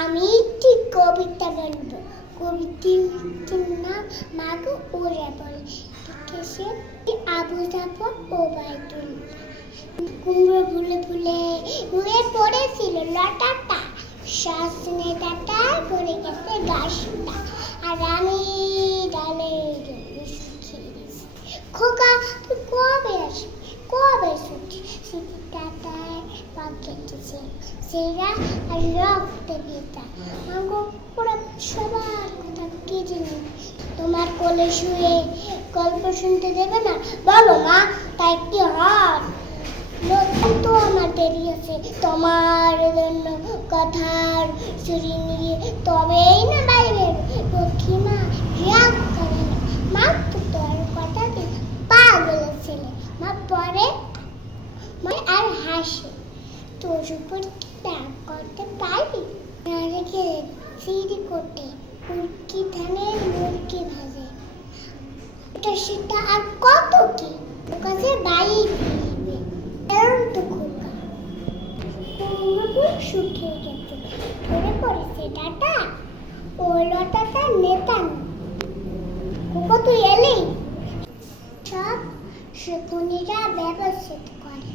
আমি একটি কবিতা বলবো। কবিতার নাম মাগো ওরে বলে। লিখেছে আবু জাফর ওবায়দুল। কুমড়ো ফুলে ফুলে নুয়ে পড়েছিল লতাটা, শ্বাসনে ডাটা করে গেছে গাছটা, আর আমি ডালে খোকা তুই কবে আসবি, কবে ছুটি? শীতের ডাটায় পা কেটেছে সেরা আর রক্ত ভেতা। মাগো ওরা সবার কথা কে জানে? তোমার কোলে শুয়ে গল্প শুনতে দেবে না? বলো মা, তাই কি হয়? তো আমার দেরি আছে তোমার জন্য কথার চুরি নিয়ে, তবেই না বাইরে লক্ষ্মীমা রাগ করে না। মা তো তোর কথা দিয়ে পাগল ছেলে। মা পরে আর হাসে। তোর উপর কি রাগ করতে পারবি না? রেখে সিঁড়ি কোটে মুরগি ধানের মুরগি ভাজে, এটা সেটা আর কত কি কাছে বাড়ি ফিরবে। এরম তো খোকা কুমড়ো শুকিয়ে গেছে, ধরে পড়েছে ডাটা, ও লতাটা নেতা না। খোকা তুই এলি, সব শকুনিরা ব্যবস্থিত করে।